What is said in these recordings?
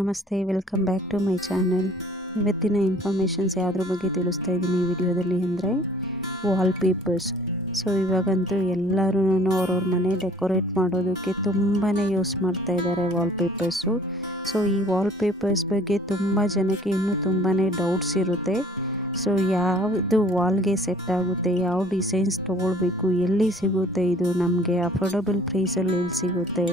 ನಮಸ್ತೆ, welcome back to my channel. ಇವತ್ತಿನ informations ಯಾವುದ್ರ ಬಗ್ಗೆ ತಿಳಿಸ್ತಾ ಇದ್ದೀನಿ ಈ ವಿಡಿಯೋದಲ್ಲಿ ಅಂದರೆ ವಾಲ್ಪೇಪರ್ಸ್. ಸೊ ಇವಾಗಂತೂ ಎಲ್ಲರೂ ಅವ್ರವ್ರ ಮನೆ ಡೆಕೋರೇಟ್ ಮಾಡೋದಕ್ಕೆ ತುಂಬಾ ಯೂಸ್ ಮಾಡ್ತಾ ಇದ್ದಾರೆ ವಾಲ್ಪೇಪರ್ಸು. ಸೊ ಈ ವಾಲ್ಪೇಪರ್ಸ್ ಬಗ್ಗೆ ತುಂಬ ಜನಕ್ಕೆ ಇನ್ನೂ ತುಂಬಾ ಡೌಟ್ಸ್ ಇರುತ್ತೆ. ಸೊ ಯಾವುದು ವಾಲ್ಗೆ ಸೆಟ್ ಆಗುತ್ತೆ, ಯಾವ ಡಿಸೈನ್ಸ್ ತೊಗೊಳ್ಬೇಕು, ಎಲ್ಲಿ ಸಿಗುತ್ತೆ, ಇದು ನಮಗೆ ಅಫೋರ್ಡಬಲ್ ಪ್ರೈಸಲ್ಲಿ ಎಲ್ಲಿ ಸಿಗುತ್ತೆ,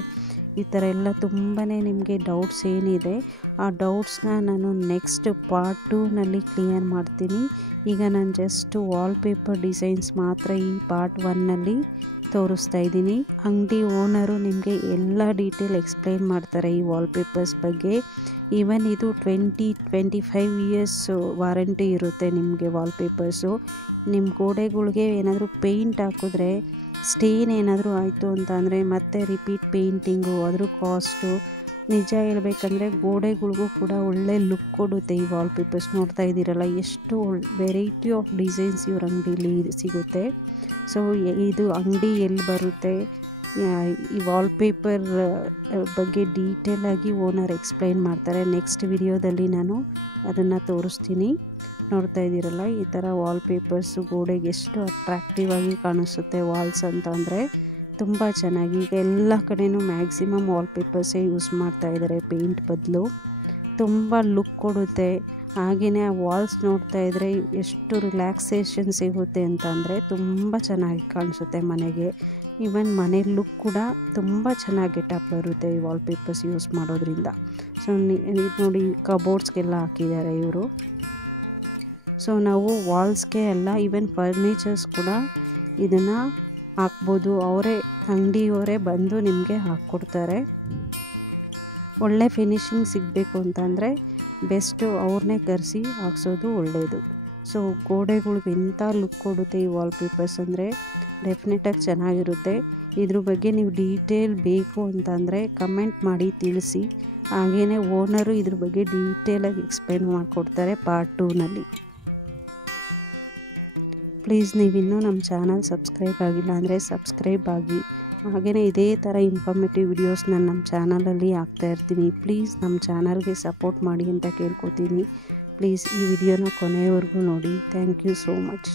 ಈ ಥರ ಎಲ್ಲ ತುಂಬಾ ನಿಮಗೆ ಡೌಟ್ಸ್ ಏನಿದೆ ಆ ಡೌಟ್ಸ್ನ ನಾನು ನೆಕ್ಸ್ಟ್ ಪಾರ್ಟ್ 2ನಲ್ಲಿ ಕ್ಲಿಯರ್ ಮಾಡ್ತೀನಿ. ಈಗ ನಾನು ಜಸ್ಟ್ ವಾಲ್ಪೇಪರ್ ಡಿಸೈನ್ಸ್ ಮಾತ್ರ ಈ ಪಾರ್ಟ್ 1ನಲ್ಲಿ ತೋರಿಸ್ತಾ ಇದ್ದೀನಿ. ಅಂಗಡಿ ಓನರು ನಿಮಗೆ ಎಲ್ಲ ಡೀಟೇಲ್ ಎಕ್ಸ್ಪ್ಲೈನ್ ಮಾಡ್ತಾರೆ ಈ ವಾಲ್ಪೇಪರ್ಸ್ ಬಗ್ಗೆ. ಈವನ್ ಇದು 20-25 ಇಯರ್ಸ್ ವಾರಂಟಿ ಇರುತ್ತೆ ನಿಮಗೆ ವಾಲ್ಪೇಪರ್ಸು. ನಿಮ್ಮ ಗೋಡೆಗಳಿಗೆ ಏನಾದರೂ ಪೇಂಟ್ ಹಾಕಿದ್ರೆ ಸ್ಟೇನ್ ಏನಾದರೂ ಆಯಿತು ಅಂತ ಅಂದರೆ ಮತ್ತೆ ರಿಪೀಟ್ ಪೇಂಟಿಂಗು ಅದ್ರ ಕಾಸ್ಟು. ನಿಜ ಹೇಳ್ಬೇಕಂದ್ರೆ ಗೋಡೆಗಳಿಗೂ ಕೂಡ ಒಳ್ಳೆ ಲುಕ್ ಕೊಡುತ್ತೆ ಈ ವಾಲ್ಪೇಪರ್ಸ್. ನೋಡ್ತಾ ಇದ್ದೀರಲ್ಲ ಎಷ್ಟು ವೆರೈಟಿ ಆಫ್ ಡಿಸೈನ್ಸ್ ಇವ್ರ ಅಂಗಡಿಲಿ ಸಿಗುತ್ತೆ. ಸೊ ಇದು ಅಂಗಡಿ ಎಲ್ಲಿ ಬರುತ್ತೆ, ಈ ವಾಲ್ಪೇಪರ್ ಬಗ್ಗೆ ಡೀಟೇಲಾಗಿ ಓನರ್ ಎಕ್ಸ್ಪ್ಲೈನ್ ಮಾಡ್ತಾರೆ. ನೆಕ್ಸ್ಟ್ ವಿಡಿಯೋದಲ್ಲಿ ನಾನು ಅದನ್ನು ತೋರಿಸ್ತೀನಿ. ನೋಡ್ತಾ ಇದ್ದೀರಲ್ಲ ಈ ಥರ ವಾಲ್ಪೇಪರ್ಸು ಗೋಡೆಗೆ ಎಷ್ಟು ಅಟ್ರಾಕ್ಟಿವ್ ಆಗಿ ಕಾಣಿಸುತ್ತೆ ವಾಲ್ಸ್ ಅಂತ ಅಂದರೆ ತುಂಬ ಚೆನ್ನಾಗಿ. ಈಗ ಎಲ್ಲ ಕಡೆಯೂ ಮ್ಯಾಕ್ಸಿಮಮ್ ವಾಲ್ಪೇಪರ್ಸೇ ಯೂಸ್ ಮಾಡ್ತಾ ಇದ್ದಾರೆ ಪೇಂಟ್ ಬದಲು. ತುಂಬ ಲುಕ್ ಕೊಡುತ್ತೆ. ಹಾಗೆಯೇ ಆ ವಾಲ್ಸ್ ನೋಡ್ತಾ ಇದ್ದರೆ ಎಷ್ಟು ರಿಲ್ಯಾಕ್ಸೇಷನ್ ಸಿಗುತ್ತೆ ಅಂತ ಅಂದರೆ ತುಂಬ ಚೆನ್ನಾಗಿ ಕಾಣಿಸುತ್ತೆ ಮನೆಗೆ. ಈವನ್ ಮನೆ ಲುಕ್ ಕೂಡ ತುಂಬ ಚೆನ್ನಾಗಿ ಗೆಟಪ್ ಬರುತ್ತೆ ಈ ವಾಲ್ಪೇಪರ್ಸ್ ಯೂಸ್ ಮಾಡೋದ್ರಿಂದ. ಸೊ ನೋಡಿ ಕಬೋರ್ಡ್ಸ್ಗೆಲ್ಲ ಹಾಕಿದ್ದಾರೆ ಇವರು. ಸೊ ನಾವು ವಾಲ್ಸ್ಗೆ ಅಲ್ಲ, ಈವನ್ ಫರ್ನಿಚರ್ಸ್ ಕೂಡ ಇದನ್ನು ಹಾಕ್ಬೋದು. ಅವರೇ ಅಂಗಡಿಯವರೇ ಬಂದು ನಿಮಗೆ ಹಾಕ್ಕೊಡ್ತಾರೆ. ಒಳ್ಳೆ ಫಿನಿಶಿಂಗ್ ಸಿಗಬೇಕು ಅಂತಂದರೆ ಬೆಸ್ಟು ಅವ್ರನ್ನೇ ಕರೆಸಿ ಹಾಕ್ಸೋದು ಒಳ್ಳೆಯದು. ಸೊ ಗೋಡೆಗಳ್ಗೆ ಎಂಥ ಲುಕ್ ಕೊಡುತ್ತೆ ಈ ವಾಲ್ಪೇಪರ್ಸ್ ಅಂದರೆ ಡೆಫಿನೆಟಾಗಿ ಚೆನ್ನಾಗಿರುತ್ತೆ. ಇದ್ರ ಬಗ್ಗೆ ನೀವು ಡೀಟೇಲ್ ಬೇಕು ಅಂತಂದರೆ ಕಮೆಂಟ್ ಮಾಡಿ ತಿಳಿಸಿ. ಹಾಗೆಯೇ ಓನರು ಇದ್ರ ಬಗ್ಗೆ ಡೀಟೇಲಾಗಿ ಎಕ್ಸ್ಪ್ಲೇನ್ ಮಾಡಿಕೊಡ್ತಾರೆ ಪಾರ್ಟ್ 2ನಲ್ಲಿ. ಪ್ಲೀಸ್ ನೀವಿನ್ನೂ ನಮ್ಮ ಚಾನಲ್ ಸಬ್ಸ್ಕ್ರೈಬ್ ಆಗಿಲ್ಲ ಅಂದರೆ ಸಬ್ಸ್ಕ್ರೈಬ್ ಆಗಿ. ಹಾಗೆಯೇ ಇದೇ ಥರ ಇನ್ಫಾರ್ಮೇಟಿವ್ ವಿಡಿಯೋಸ್ ನಾನು ನಮ್ಮ ಚಾನಲಲ್ಲಿ ಹಾಕ್ತಾ ಇರ್ತೀನಿ. ಪ್ಲೀಸ್ ನಮ್ಮ ಚಾನಲ್ಗೆ ಸಪೋರ್ಟ್ ಮಾಡಿ ಅಂತ ಕೇಳ್ಕೊತೀನಿ. ಪ್ಲೀಸ್ ಈ ವಿಡಿಯೋನ ಕೊನೆಯವರೆಗೂ ನೋಡಿ. Thank you so much.